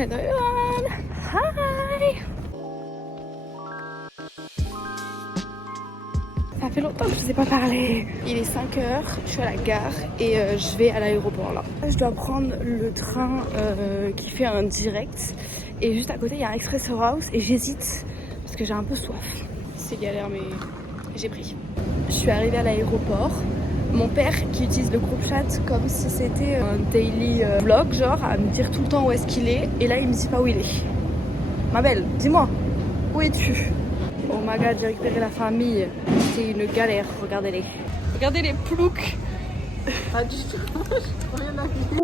Hello everyone! Hi! Ça fait longtemps que je ne vous ai pas parlé. Il est 5h, je suis à la gare et je vais à l'aéroport là. Je dois prendre le train qui fait un direct. Et juste à côté il y a un Expresso House et j'hésite parce que j'ai un peu soif. C'est galère mais j'ai pris. Je suis arrivée à l'aéroport. Mon père qui utilise le groupe chat comme si c'était un daily vlog, genre à me dire tout le temps où est-ce qu'il est. Et là il me dit pas où il est. Ma belle, dis-moi, où es-tu? Oh my god, j'ai récupéré la famille. C'est une galère, regardez-les. Regardez les ploucs. Pas du tout, j'ai trop rien à dire.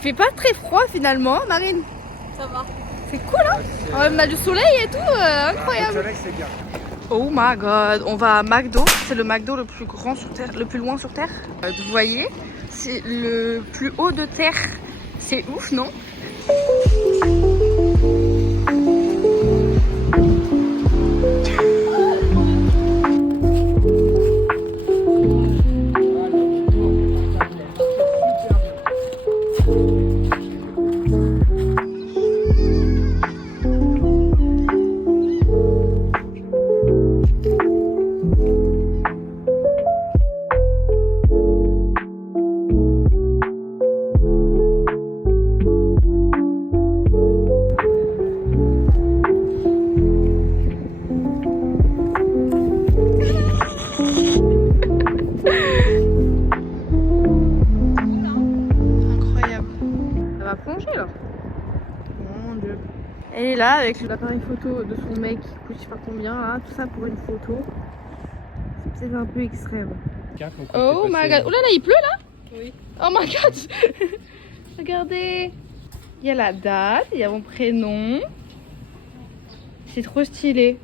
Il fait pas très froid finalement, Marine. Ça va. C'est cool hein. On a du soleil et tout, incroyable. Le soleil c'est bien. Oh my god, on va à McDo. C'est le McDo le plus grand sur Terre, le plus loin sur Terre. Vous voyez, c'est le plus haut de Terre. C'est ouf, non? Elle est là avec l'appareil photo de son mec qui coûte je sais pas combien là, tout ça pour une photo. C'est peut-être un peu extrême. Oh my god, oh là là il pleut là? Oui. Oh my god. Regardez. Il y a la date, il y a mon prénom. C'est trop stylé.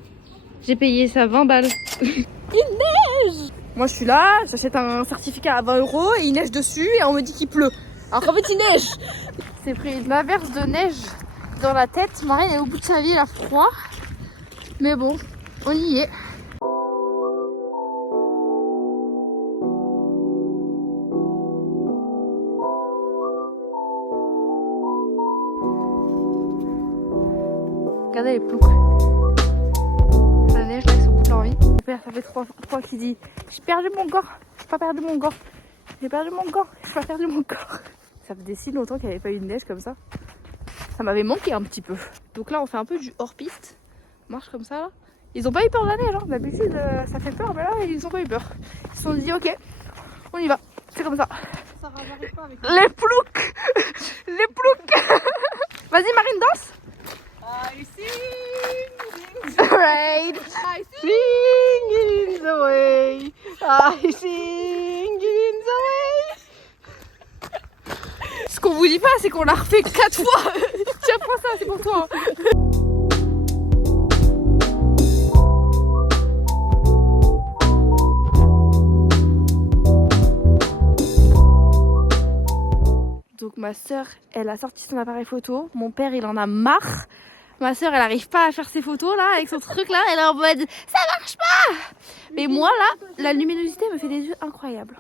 J'ai payé ça 20 balles. Il neige. Moi je suis là, j'achète un certificat à 20 € et il neige dessus et on me dit qu'il pleut. Alors qu'en fait il neige. C'est pris une averse de neige dans la tête. Marine est au bout de sa vie, elle a froid. Mais bon, on y est. Regardez les ploucs. La neige là, ils sont au bout de leur vie. Mon père, ça fait 3 fois qu'il dit j'ai perdu mon gant, j'ai pas perdu mon gant. J'ai perdu mon gant, j'ai pas perdu mon gant. Ça faisait si longtemps qu'il n'y avait pas eu de neige comme ça. Ça m'avait manqué un petit peu. Donc là on fait un peu du hors-piste. On marche comme ça là. Ils ont pas eu peur de la neige, hein. D'habitude ça fait peur, mais là ils ont pas eu peur. Ils se sont dit ok, on y va. C'est comme ça. Ça pas avec les ploucs. Les ploucs. Vas-y Marine, danse. I sing in the rain. I sing in the way. I sing in the way. Ce qu'on vous dit pas, c'est qu'on l'a refait 4 fois. Tiens, prends ça, c'est pour toi. Donc ma soeur, elle a sorti son appareil photo. Mon père, il en a marre. Ma soeur, elle arrive pas à faire ses photos là, avec son truc là. Elle est en mode, ça marche pas. Mais moi là, la luminosité me fait des yeux incroyables.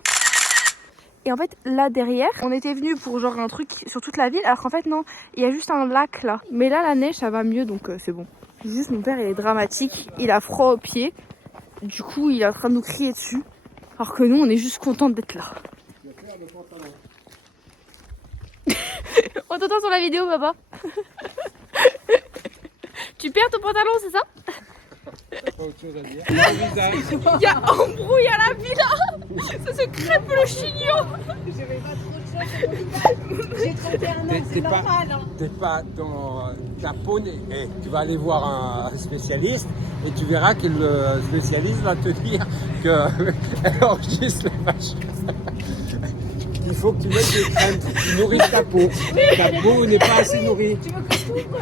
Et en fait là derrière, on était venu pour genre un truc sur toute la ville, alors qu'en fait non, il y a juste un lac là. Mais là la neige ça va mieux donc c'est bon. Juste mon père il est dramatique, il a froid aux pieds. Du coup il est en train de nous crier dessus. Alors que nous on est juste contents d'être là. On t'entend sur la vidéo papa. Tu perds ton pantalon c'est ça? Pas autre chose à dire. Il y a embrouille à la villa. Ça se crêpe le chignon. J'avais pas trop de choses. J'ai 31 ans, c'est normal. Hein. T'es pas dans ta peau. Tu vas aller voir un spécialiste et tu verras que le spécialiste va te dire qu'elle enregistre les vaches. Il faut que tu mettes des crèmes pour que tu nourrisses ta peau. Ta peau n'est pas assez nourrie. Tu veux que je t'ouvre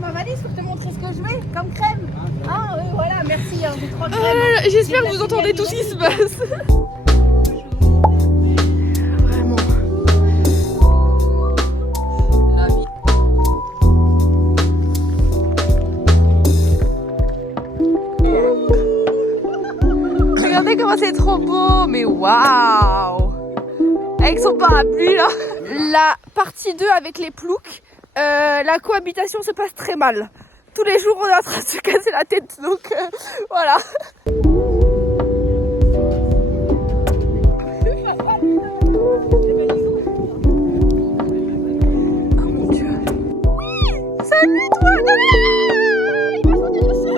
ma valise pour te montrer ce que je mets comme crème? Ah oui, voilà, merci. Hein, j'ai 3 crèmes. J'espère que vous entendez tout ce qui se passe. Vraiment. La vie. c'est trop beau. Mais waouh. Avec son parapluie là. La partie 2 avec les ploucs. La cohabitation se passe très mal. Tous les jours on est en train de se casser la tête. Donc voilà. Oh mon Dieu. Oui. Salut toi. Il m'a sauté dessus.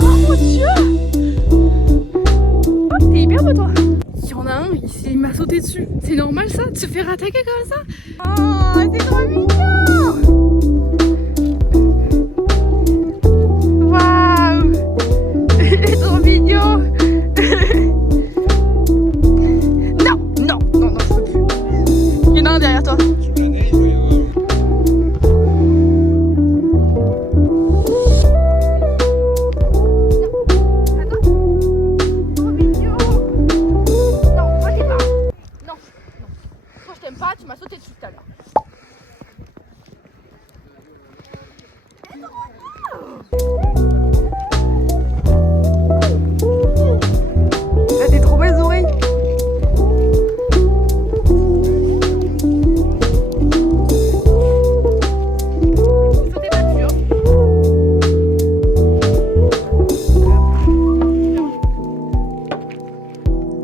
Oh mon Dieu. Oh, t'es hyper beau toi. Il y en a un, il m'a sauté dessus. C'est normal ça, de se faire attaquer comme ça? Oh, c'est trop mignon. Waouh. Il est trop mignon. Non, non, non, non, je peux plus. Il y en a un derrière toi. Tu m'as sauté dessus tout à l'heure. T'as des trop belles oreilles. Sautez pas dessus, hein.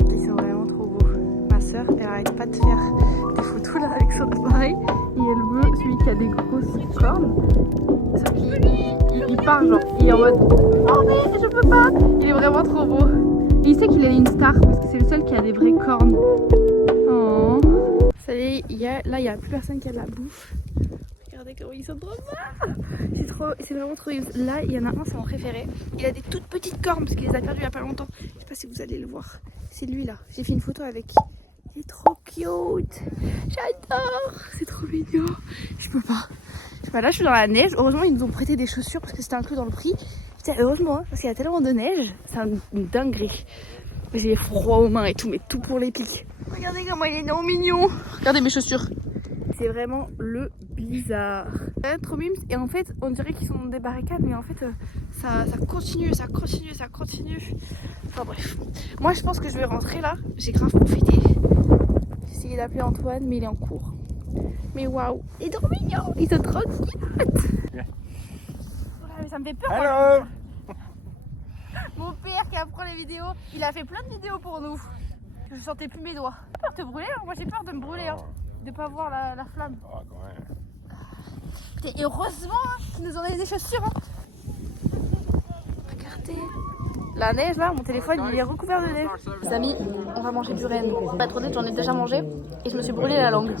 Ils sont vraiment trop beaux. Ma soeur, elle arrête pas de faire des photos là avec son appareil et elle veut celui qui a des grosses cornes. Il part genre, il est en mode oh mais je peux pas. Il est vraiment trop beau. Et il sait qu'il est une star parce que c'est le seul qui a des vraies cornes. Oh. Ça y est, là il y a plus personne qui a de la bouffe. Regardez comment ils sont trop forts. C'est vraiment trop. Là il y en a un, c'est mon préféré. Il a des toutes petites cornes parce qu'il les a perdues il y a pas longtemps. Je sais pas si vous allez le voir. C'est lui là. J'ai fait une photo avec. Il est trop cute. J'adore. C'est trop mignon. Je peux pas. Là, je suis dans la neige. Heureusement, ils nous ont prêté des chaussures parce que c'était inclus dans le prix. Putain, heureusement, hein, parce qu'il y a tellement de neige. C'est une dinguerie. J'ai froid aux mains et tout, mais tout pour les pics. Regardez comment il est trop mignon. Regardez mes chaussures. C'est vraiment le blizzard. Trop mimes. Et en fait, on dirait qu'ils sont des barricades, mais en fait, ça continue, ça continue, ça continue. Enfin bref. Moi, je pense que je vais rentrer là. J'ai grave profité. J'ai essayé d'appeler Antoine, mais il est en cours. Mais waouh, il est trop mignon. Ils sont trop cute. Voilà, mais ça me fait peur. Hello. Mon père qui apprend les vidéos, il a fait plein de vidéos pour nous. Je sentais plus mes doigts. J'ai peur de te brûler, hein. Moi j'ai peur de me brûler, hein. De pas voir la flamme. Oh, quand même. Putain, et heureusement hein, qu'ils nous ont donné des chaussures. Hein. Regardez. La neige là, mon téléphone il est recouvert de neige. Les amis, on va manger du renne. Pour être honnête, j'en ai déjà mangé et je me suis brûlé la langue.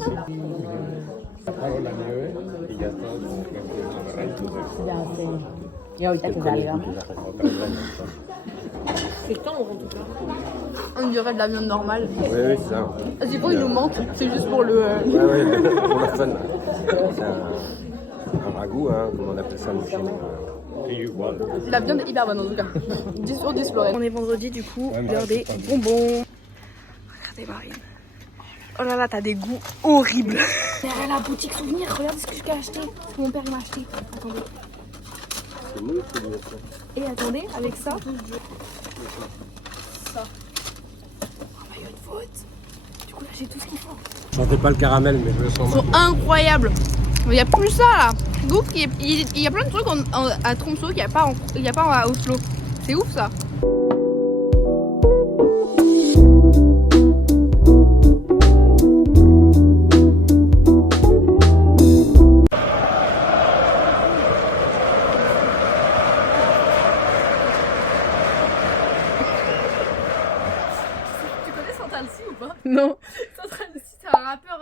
C'est tendre en tout cas. On dirait de la viande normale. Oui, oui, c'est ça. C'est pas, il nous manque, c'est juste pour le. Oui, oui, pour le fun. C'est un ragoût, hein, comme on appelle ça chez nous. La viande est hyper bonne en tout cas. 10 sur 10 Lorraine. On est vendredi du coup, l'heure des bonbons. Regardez Marine. Oh là là, t'as des goûts horribles. Derrière la boutique souvenir, regarde ce que j'ai acheté. Ce que mon père m'a acheté. Attendez. Et attendez, avec ça. Ça. Un maillot de foot. Du coup là j'ai tout ce qu'il faut. Je sentais pas le caramel, mais je le sens. Ils sont incroyables. Il n'y a plus ça là. C'est ouf, il y a plein de trucs à Tromsø qu'il n'y a pas à Oslo. C'est ouf ça. Tu connais Santalsi ou pas? Non. Santalsi, c'est un rappeur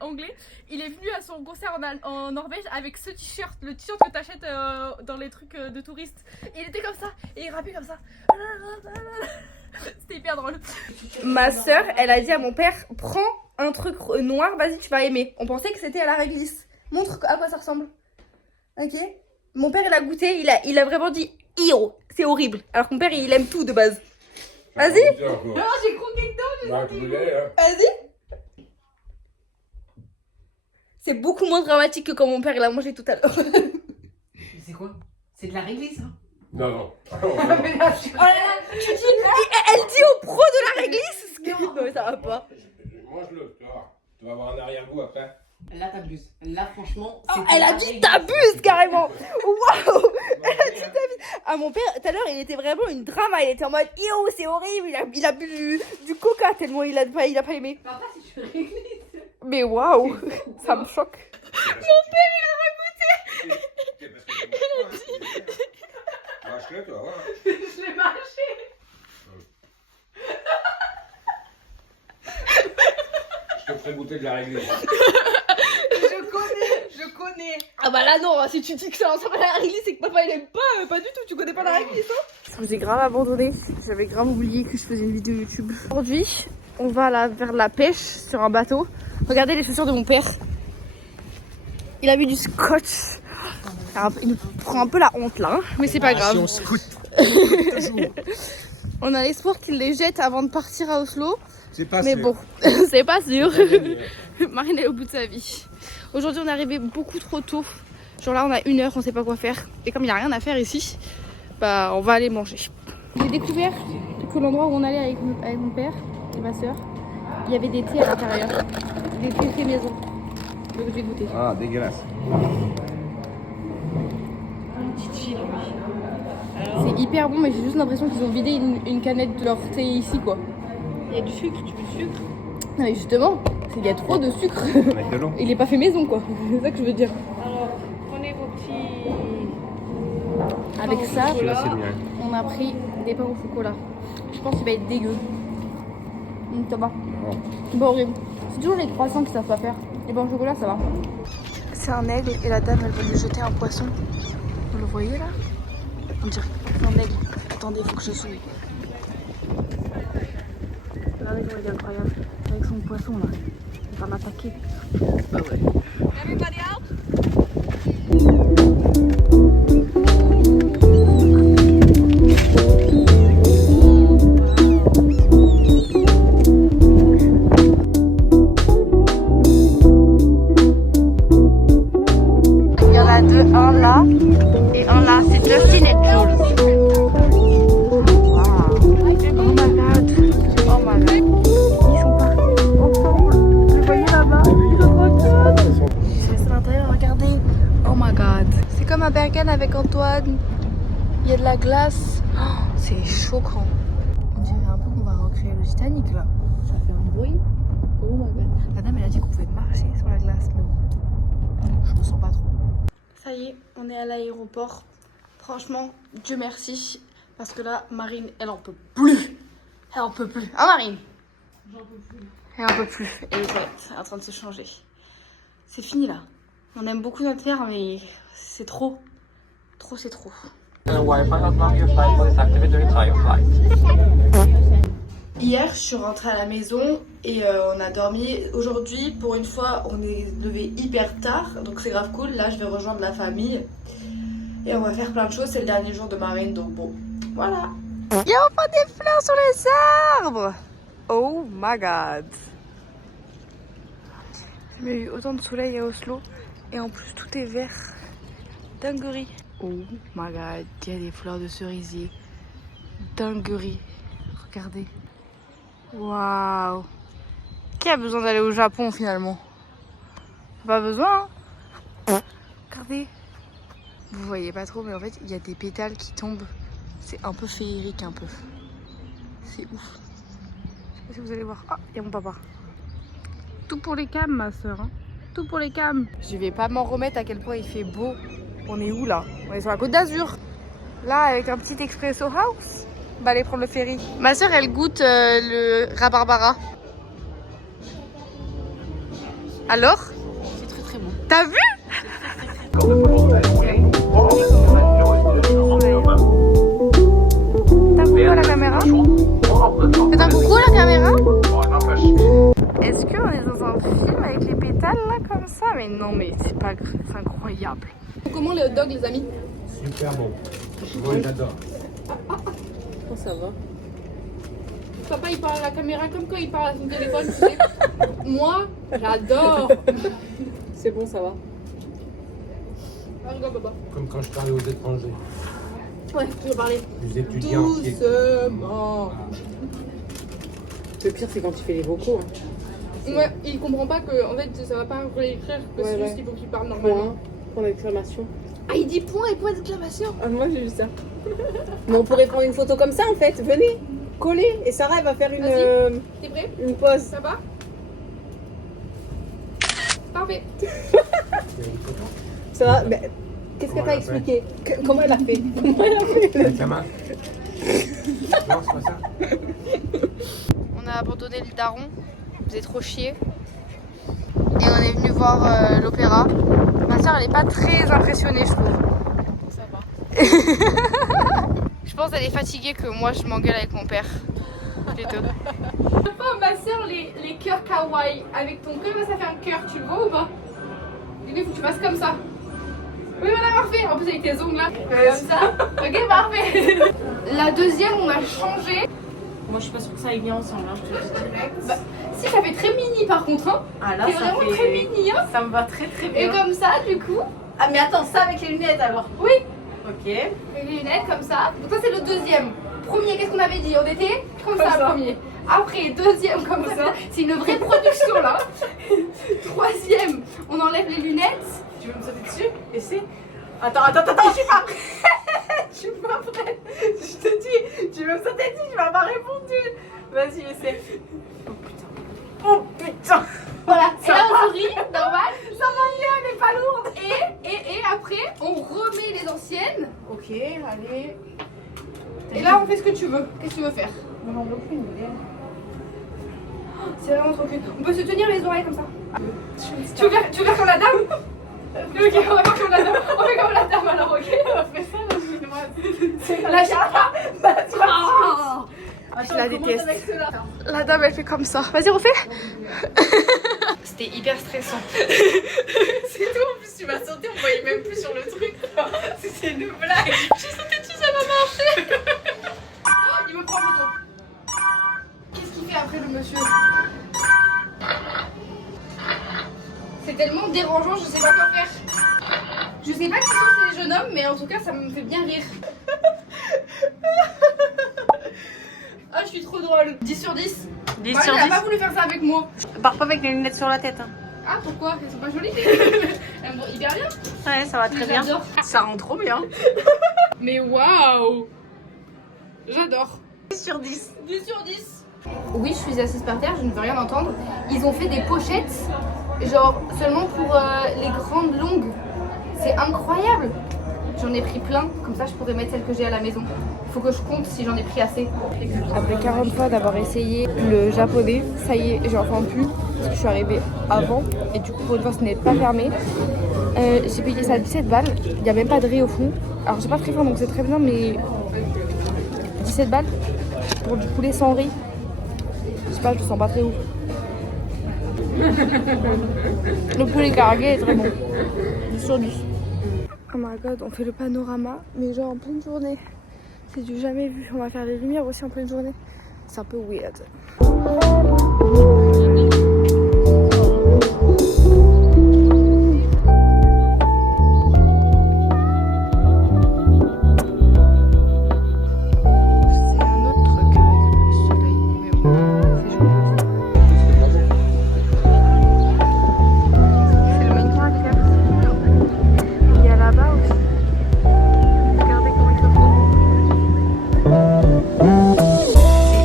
anglais. Il est venu à son concert en Norvège avec ce t-shirt, le t-shirt que t'achètes dans les trucs de touristes. Il était comme ça et il rappait comme ça. C'était hyper drôle. Ma soeur, elle a dit à mon père, prends un truc noir, vas-y tu vas aimer. On pensait que c'était à la réglisse. Montre à quoi ça ressemble. Ok. Mon père il a goûté, il a vraiment dit, io, c'est horrible. Alors que mon père il aime tout de base. Vas-y. Non, j'ai croqué dedans, j'ai senti. Vas-y. C'est beaucoup moins dramatique que quand mon père l'a mangé tout à l'heure. C'est quoi? C'est de la réglisse, hein? Non, non. Oh là là, tu dis, elle dit au pro de la réglisse. Non mais ça va pas. Mange-le, tu vas voir. Tu vas avoir un arrière-goût après. Là, t'abuses. Là, franchement. Oh, elle a dit t'abuses carrément. Waouh. Elle a dit t'abuses. Ah mon père, tout à l'heure, il était vraiment une drama. Il était en mode, yo, c'est horrible. Il a bu du coca tellement il a pas aimé. Papa, si tu réglisse. Mais waouh, ça me choque. Mon père, il a raconté. Elle a dit. Mâche-le, tu vas voir. Je l'ai mâché. Je te ferai goûter de la réglisse. Je connais. Ah bah là non, si tu dis que ça ressemble à la réglisse, c'est que papa il aime pas du tout, tu connais pas la réglisse hein. Je vous ai grave abandonné, j'avais grave oublié que je faisais une vidéo YouTube. Aujourd'hui, on va vers la pêche sur un bateau. Regardez les chaussures de mon père. Il a mis du scotch. Il nous prend un peu la honte là, hein, mais c'est pas grave. On a l'espoir qu'il les jette avant de partir à Oslo. C'est pas Mais sûr. bon, c'est pas sûr. Marine est au bout de sa vie. Aujourd'hui, on est arrivé beaucoup trop tôt. Genre là, on a 1 heure, on sait pas quoi faire. Et comme il n'y a rien à faire ici, bah on va aller manger. J'ai découvert que l'endroit où on allait avec mon père et ma soeur, il y avait des thés à l'intérieur. Des thés faits maison. Donc je vais goûter. Ah, dégueulasse. C'est hyper bon, mais j'ai juste l'impression qu'ils ont vidé une canette de leur thé ici quoi. Il y a du sucre, tu veux du sucre? Non mais justement, il y a trop de sucre. Avec de l'eau. Il est pas fait maison quoi. C'est ça que je veux dire. Alors, prenez vos petits. Avec ça, Celui-là, c'est le mien. on a pris des pains au chocolat. Je pense qu'il va être dégueu. Thomas. Bon, horrible. C'est toujours les croissants qui savent pas faire. Les pains au chocolat, ça va. C'est un aigle et la dame, elle va lui jeter un poisson. Vous le voyez là? On dirait que c'est un aigle. Attendez, il faut que je souille. Regardez comment il est incroyable. Avec son poisson là. Il va m'attaquer. Ah ouais. Everybody out? Il y en a deux, un là et un là. C'est Justin et Jules. Wow. Oh my god. Oh my god. Ils sont partis ensemble. Vous les voyez là-bas? Ils sont trop cute. Je suis restée à l'intérieur, regardez. Oh my god. C'est comme à Bergen avec Antoine. Il y a de la glace. Oh, c'est choquant. On dirait un peu qu'on va recréer le Titanic là. Ça fait un bruit. Oh my god. La dame elle a dit qu'on pouvait marcher sur la glace, mais bon. Je me sens pas trop. Ça y est, on est à l'aéroport. Franchement, Dieu merci. Parce que là, Marine, elle en peut plus. Elle en peut plus. Hein, Marine? J'en peux plus. Elle en peut plus. Et les toilettes, elle est en train de se changer. C'est fini là. On aime beaucoup notre terre, mais c'est trop. Trop, c'est trop. Hier, je suis rentrée à la maison et on a dormi. Aujourd'hui, pour une fois, on est levé hyper tard, donc c'est grave cool. Là, je vais rejoindre la famille et on va faire plein de choses. C'est le dernier jour de Marine, donc bon, voilà. Il y a enfin des fleurs sur les arbres. Oh my god. J'ai jamais eu autant de soleil à Oslo et en plus tout est vert. Dinguerie. Oh my god, il y a des fleurs de cerisier. Dinguerie. Regardez. Waouh. Qui a besoin d'aller au Japon finalement? Pas besoin hein. Regardez. Vous voyez pas trop mais en fait il y a des pétales qui tombent. C'est un peu féerique un peu. C'est ouf. Je sais pas si vous allez voir. Ah, il y a mon papa. Tout pour les cams ma soeur. Hein. Tout pour les cams. Je vais pas m'en remettre à quel point il fait beau. On est où là? On est sur la Côte d'Azur. Là avec un petit expresso house. On va aller prendre le ferry. Ma soeur elle goûte le rabarbara. Alors? C'est très très bon. T'as vu? T'as coucou à la caméra? Faites un coucou à la caméra? Est-ce qu'on est dans un film avec les pétales là comme ça? Mais non mais c'est pas grave, c'est incroyable. Comment les hot dogs les amis? Super bon. Moi, j'adore. Oh, ça va. Papa il parle à la caméra comme quand il parle à son téléphone, tu sais. Moi, j'adore. C'est bon, ça va. Regarde papa. Comme quand je parlais aux étrangers. Ouais, je veux parler. Les étudiants qui... Doucement. Le pire, c'est quand tu fais les vocaux. Hein. Ouais, il comprend pas que en fait ça va pas réécrire, que c'est juste qu'il faut qu'il parle normalement. Point d'exclamation. Ah, il dit point et point d'exclamation. Ah, moi, j'ai vu ça. Mais on pourrait prendre une photo comme ça en fait. Venez, collez. Et Sarah, elle va faire T'es prêt? une pause. Ça va? Parfait. Ça va. Mais qu'est-ce qu'elle t'a expliqué? Comment elle a fait? Ça marche. Non, c'est pas ça. On a abandonné le daron, il faisait trop chier. Et on est venu voir l'opéra. Ma soeur elle est pas très impressionnée je trouve. Ça va. Je pense qu'elle est fatiguée que moi je m'engueule avec mon père. Plutôt. Oh ma soeur les cœurs kawaii. Avec ton cœur ça fait un cœur, tu le vois ou pas? Il faut que tu fasses comme ça. Oui voilà parfait. En plus avec tes ongles là. Comme ça. Ok parfait. La deuxième on a changé. Moi, je suis pas sûre que ça aille bien ensemble, hein, je te le dis direct. Bah, si ça fait très mini par contre hein. Ah là, C'est ça vraiment fait... très mini hein. Ça me va très très Et bien. comme ça du coup. Ah, mais attends, ça avec les lunettes alors. Oui. Ok. Avec les lunettes comme ça. Donc ça c'est le deuxième. Premier, qu'est-ce qu'on avait dit? On était comme ça, le premier. Après, deuxième comme ça. C'est une vraie production là. Troisième, on enlève les lunettes. Tu veux me sauter dessus? Essaie. Attends, je suis pas prête. Je suis pas prête. Je te dis, tu veux me sauter dessus, tu m'as pas répondu. Vas-y, essaie. Oh putain. Oh putain. Voilà, et là on sourit, normal. Ça va mieux, elle est pas lourde. Et après, on remet les anciennes. Ok, allez. Et là, on fait ce que tu veux. Qu'est-ce que tu veux faire? Non, non, aucune idée. C'est vraiment trop cute. On peut se tenir les oreilles comme ça. Tu veux faire comme la dame? Ok, on va faire comme la dame. On fait comme la dame alors, ok? On fait ça, la chinoise. La chinoise. Attends, Je la commence déteste. avec ceux-là. La dame elle fait comme ça. Vas-y refais. C'était hyper stressant. C'est tout, en plus, tu m'as sauté, on voyait même plus sur le truc. C'était une blague. J'ai sauté dessus, ça va marcher. Oh, il me prend le photo. Qu'est-ce qu'il fait après le monsieur? C'est tellement dérangeant, je sais pas quoi faire. Je sais pas qui sont ces jeunes hommes, mais en tout cas ça me fait bien rire. Ah, je suis trop drôle. 10 sur 10. 10 Bah, sur il a 10. pas voulu faire ça avec moi. Pars pas avec les lunettes sur la tête. Hein. Ah, pourquoi? Elles sont pas jolies. Elles vont hyper bien. Ouais, ça va très bien. J'adore. Ça rend trop bien. Mais waouh! J'adore. 10 sur 10. 10 sur 10. Oui, je suis assise par terre, je ne veux rien entendre. Ils ont fait des pochettes, genre seulement pour les grandes longues. C'est incroyable. J'en ai pris plein, comme ça je pourrais mettre celles que j'ai à la maison. Faut que je compte si j'en ai pris assez. Après 40 fois d'avoir essayé le japonais, ça y est, j'en prends plus. Parce que je suis arrivée avant et du coup pour une fois ce n'est pas fermé. J'ai payé ça à 17 balles, il n'y a même pas de riz au fond. Alors j'ai pas très faim donc c'est très bien mais 17 balles pour du poulet sans riz. Je sais pas, je le sens pas très ouf. Le poulet cargué est très bon. 10 sur 10. Oh my god, on fait le panorama, mais genre en pleine journée. C'est du jamais vu. On va faire les lumières aussi en pleine journée. C'est un peu weird. C'est un autre truc avec le soleil, mais bon, c'est joli. C'est le Minecraft. Il y a là-bas aussi. Regardez comment il se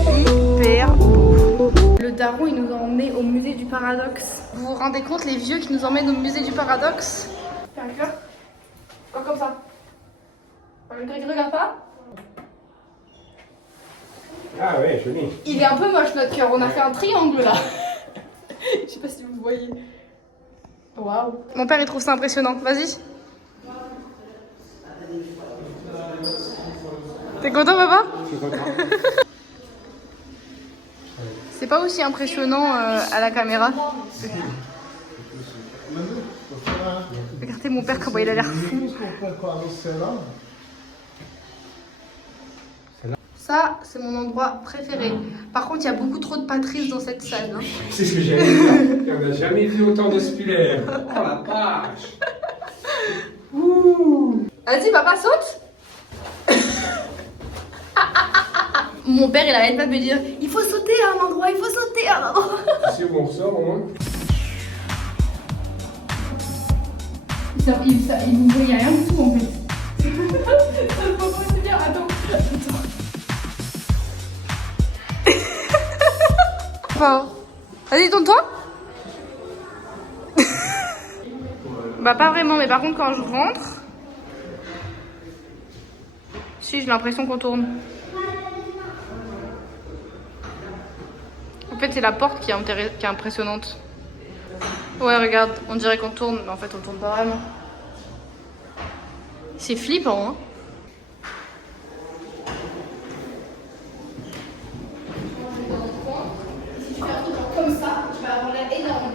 C'est hyper beau. Le daron, il nous a emmenés au musée du paradoxe. Vous vous rendez compte, les vieux qui nous emmènent au musée du paradoxe? Fais un cœur. Oh, comme ça. Regarde pas. Ah ouais, joli. Il est un peu moche notre cœur, on a fait un triangle là. Je sais pas si vous voyez. Waouh. Mon père il trouve ça impressionnant, vas-y. T'es content papa? Je suis content. C'est pas aussi impressionnant à la caméra. Regardez mon père comment il a l'air fou. Ça, c'est mon endroit préféré. Par contre, il y a beaucoup trop de Patrice dans cette salle. Hein. C'est ce que j'allais dire. On n'a jamais vu autant de spulaires. Oh la vache. Vas-y, papa, saute. Mon père, il arrête pas de me dire il faut sauter à un endroit, il faut sauter à un endroit. Tu sais où on ressort au moins? Il nous voyait rien du tout en fait. Ça ne peut pas se dire, attends. Enfin, vas-y, tourne-toi. Bah pas vraiment, mais par contre quand je rentre, si j'ai l'impression qu'on tourne. En fait c'est la porte qui est impressionnante. Ouais regarde, on dirait qu'on tourne, mais en fait on tourne pas vraiment. C'est flippant hein. Si tu fais un truc comme ça, tu vas avoir l'air énorme.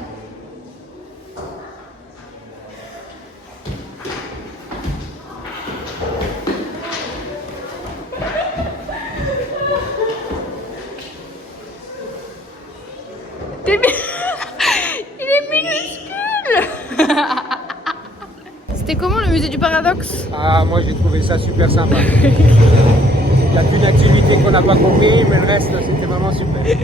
Il est minuscule. C'était comment le musée du paradoxe? Ah, moi j'ai trouvé ça super sympa. Il y a qu'une activité qu'on n'a pas compris, mais le reste c'était vraiment super.